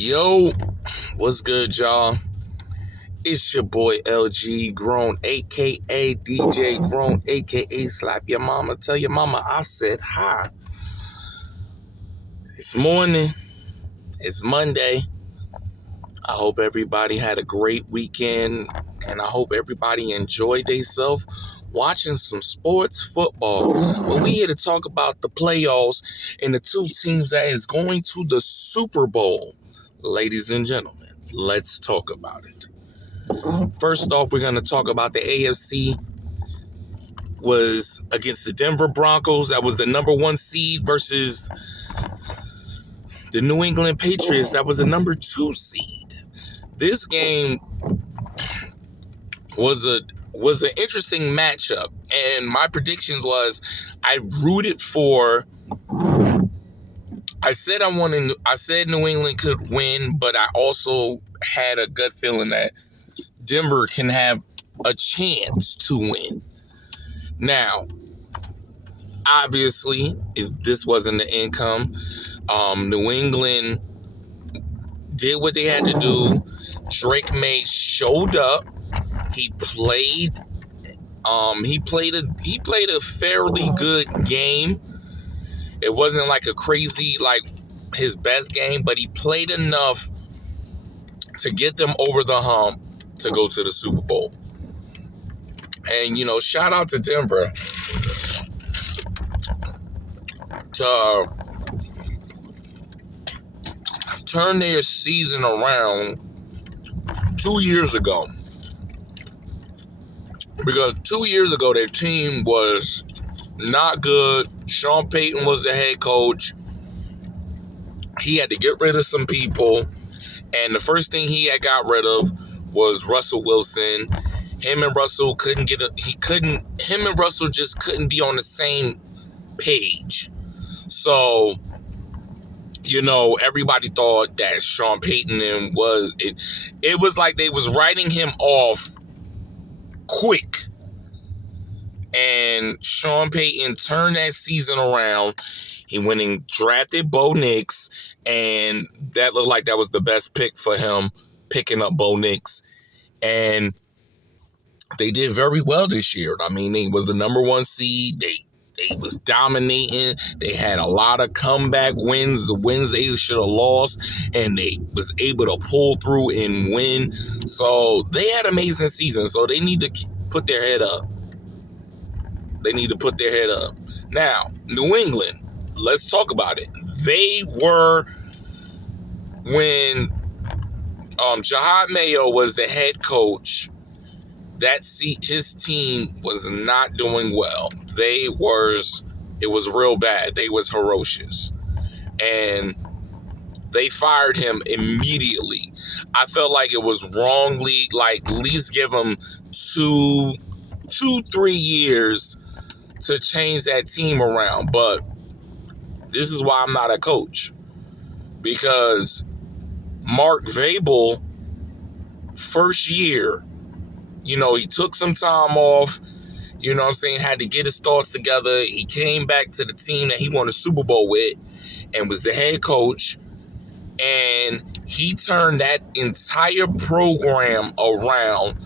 Yo, what's good, y'all? It's your boy LG Grown, aka DJ Grown, aka Slap Your Mama. Tell your mama I said hi. It's morning. It's Monday. I hope everybody had a great weekend, and I hope everybody enjoyed themselves watching some sports football. But we here to talk about the playoffs and the two teams that is going to the Super Bowl. Ladies and gentlemen, let's talk about it. First off, we're going to talk about the AFC was against the Denver Broncos. That was the number one seed versus the New England Patriots. That was the number 2 seed. This game was an interesting matchup, and my predictions was I said New England could win, but I also had a gut feeling that Denver can have a chance to win. Now, obviously, this wasn't the income. New England did what they had to do. Drake May showed up. He played a fairly good game. It wasn't like a crazy, like his best game, but he played enough to get them over the hump to go to the Super Bowl. And, shout out to Denver to turn their season around 2 years ago. Because 2 years ago, their team was not good. Sean Payton was the head coach. He had to get rid of some people. And the first thing he had got rid of was Russell Wilson. Him and Russell just couldn't be on the same page. So, everybody thought that Sean Payton it was like they was writing him off quick. And Sean Payton turned that season around. He went and drafted Bo Nix, and that looked like that was the best pick for him, picking up Bo Nix. And they did very well this year. I mean, they was the number 1 seed. They was dominating. They had a lot of comeback wins, the wins they should have lost, and they was able to pull through and win. So they had an amazing season. So they need to put their head up. Now, New England, let's talk about it. They were, when Jahad Mayo was the head coach, his team was not doing well. It was real bad. They was ferocious. And they fired him immediately. I felt like it was wrongly, like, at least give him 2-3 years to change that team around. But this is why I'm not a coach. Because Mark Vrabel, first year, he took some time off, had to get his thoughts together. He came back to the team that he won a Super Bowl with and was the head coach. And he turned that entire program around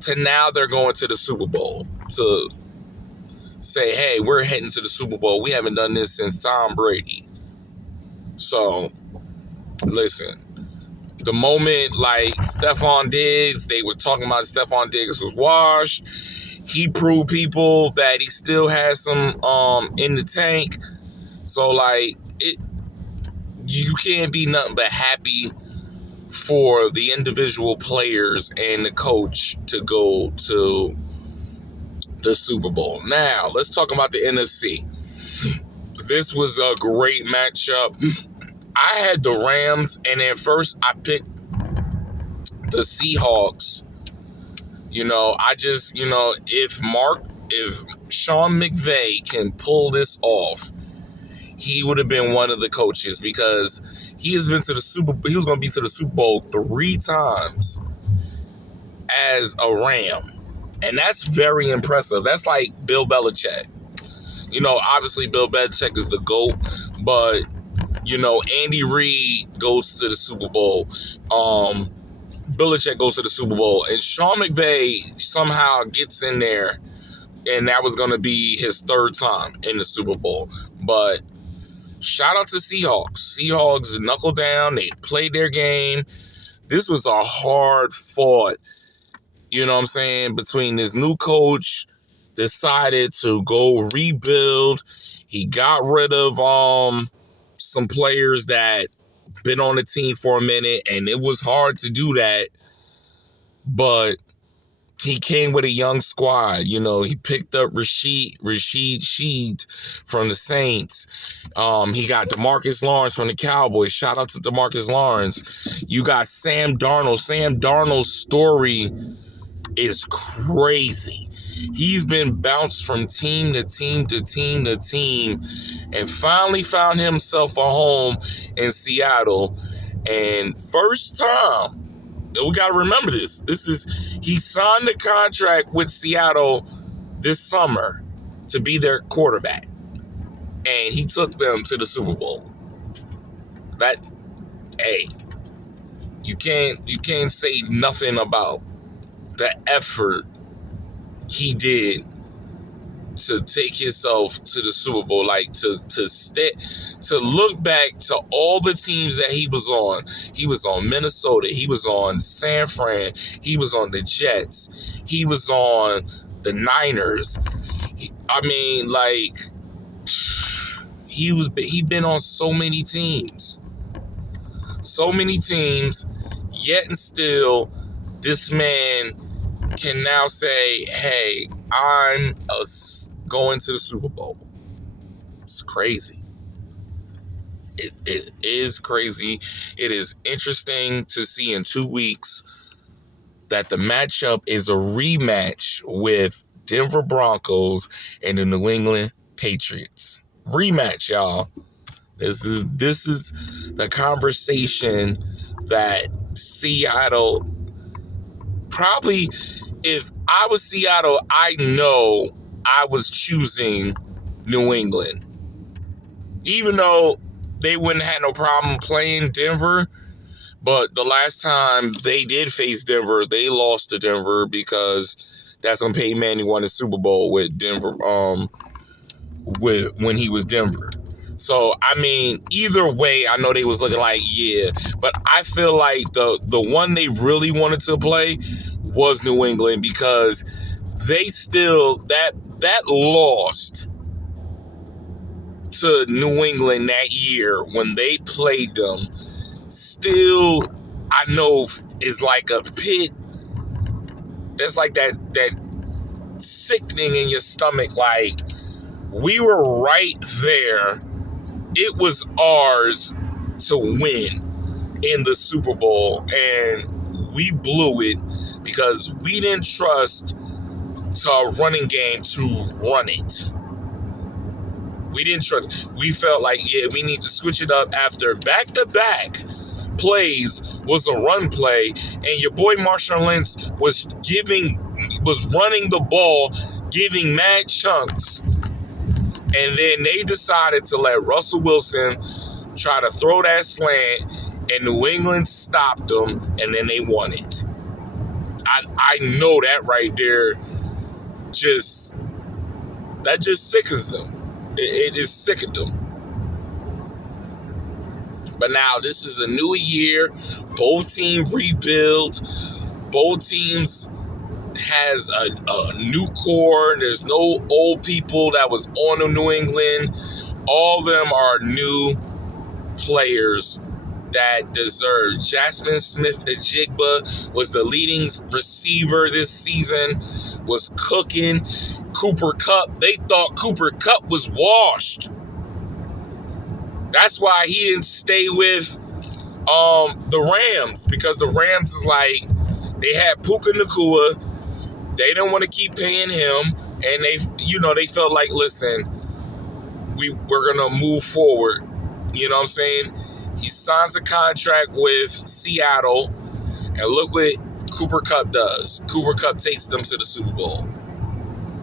to now they're going to the Super Bowl. To say, hey, we're heading to the Super Bowl. We haven't done this since Tom Brady. So, listen. The moment, like, Stephon Diggs, they were talking about Stephon Diggs was washed. He proved people that he still has some in the tank. So, like, you can't be nothing but happy for the individual players and the coach to go to the Super Bowl. Now, let's talk about the NFC. This was a great matchup. I had the Rams, and at first I picked the Seahawks. If Sean McVay can pull this off, he would have been one of the coaches, because he was going to be to the Super Bowl 3 times as a Ram. And that's very impressive. That's like Bill Belichick. Obviously Bill Belichick is the GOAT, but Andy Reid goes to the Super Bowl. Belichick goes to the Super Bowl. And Sean McVay somehow gets in there. And that was going to be his third time in the Super Bowl. But shout out to Seahawks. Seahawks knuckled down. They played their game. This was a hard fought, between this new coach decided to go rebuild. He got rid of some players that been on the team for a minute, and it was hard to do that. But he came with a young squad. He picked up Rashid Shaheed from the Saints. He got DeMarcus Lawrence from the Cowboys. Shout out to DeMarcus Lawrence. You got Sam Darnold. Sam Darnold's story is crazy. He's been bounced from team to team to team to team and finally found himself a home in Seattle. And first time, we got to remember this. He signed the contract with Seattle this summer to be their quarterback. And he took them to the Super Bowl. You can't say nothing about the effort he did to take himself to the Super Bowl, to look back to all the teams that he was on. He was on Minnesota. He was on San Fran. He was on the Jets. He was on the Niners. He been on so many teams. Yet and still, this man can now say, hey, I'm going to the Super Bowl. It's crazy. It is crazy. It is interesting to see in 2 weeks that the matchup is a rematch with Denver Broncos and the New England Patriots. Rematch, y'all. This is the conversation that Seattle probably, if I was Seattle, I know I was choosing New England. Even though they wouldn't have no problem playing Denver, but the last time they did face Denver, they lost to Denver because that's when Peyton Manning won the Super Bowl with Denver, when he was Denver. So, either way, I know they was looking like, yeah. But I feel like the one they really wanted to play was New England because they still, that lost to New England that year when they played them, still, I know, is like a pit. There's like that sickening in your stomach, like, we were right there. It was ours to win in the Super Bowl, and we blew it because we didn't trust our running game to run it. We didn't trust. We felt like, yeah, we need to switch it up after back-to-back plays was a run play, and your boy Marshawn Lynch was running the ball, giving mad chunks. And then they decided to let Russell Wilson try to throw that slant, and New England stopped them, and then they won it. I know that right there just sickens them. It is sickened them. But now this is a new year. Both teams rebuild. Both teams has a new core. There's no old people that was on the New England. All of them are new players that deserve. Jasmine Smith-Njigba was the leading receiver this season, was cooking. Cooper Kupp, they thought Cooper Kupp was washed. That's why he didn't stay with the Rams, because the Rams is like, they had Puka Nacua. They didn't want to keep paying him, and they felt like, listen, we're gonna move forward. You know what I'm saying? He signs a contract with Seattle, and look what Cooper Kupp does. Cooper Kupp takes them to the Super Bowl.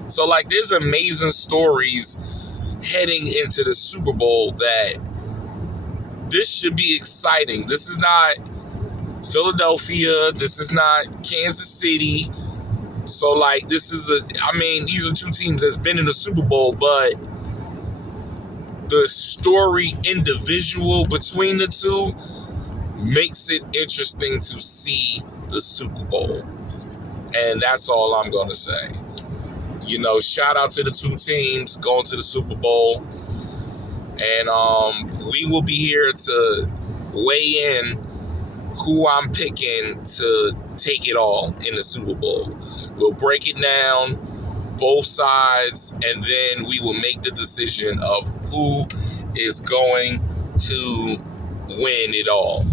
So, there's amazing stories heading into the Super Bowl that This should be exciting. This is not Philadelphia. This is not Kansas City. So, like, these are two teams that's been in the Super Bowl, but the story individual between the two makes it interesting to see the Super Bowl. And that's all I'm going to say. Shout out to the two teams going to the Super Bowl. And we will be here to weigh in who I'm picking to take it all in the Super Bowl. We'll break it down, both sides, and then we will make the decision of who is going to win it all.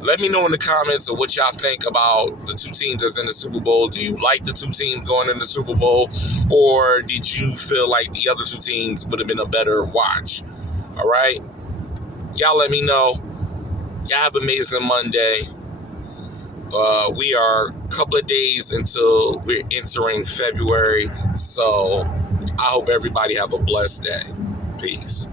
Let me know in the comments of what y'all think about the two teams that's in the Super Bowl. Do you like the two teams going in the Super Bowl, or did you feel like the other two teams would have been a better watch? All right? Y'all let me know. Y'all have an amazing Monday. We are a couple of days until we're entering February, so I hope everybody have a blessed day. Peace.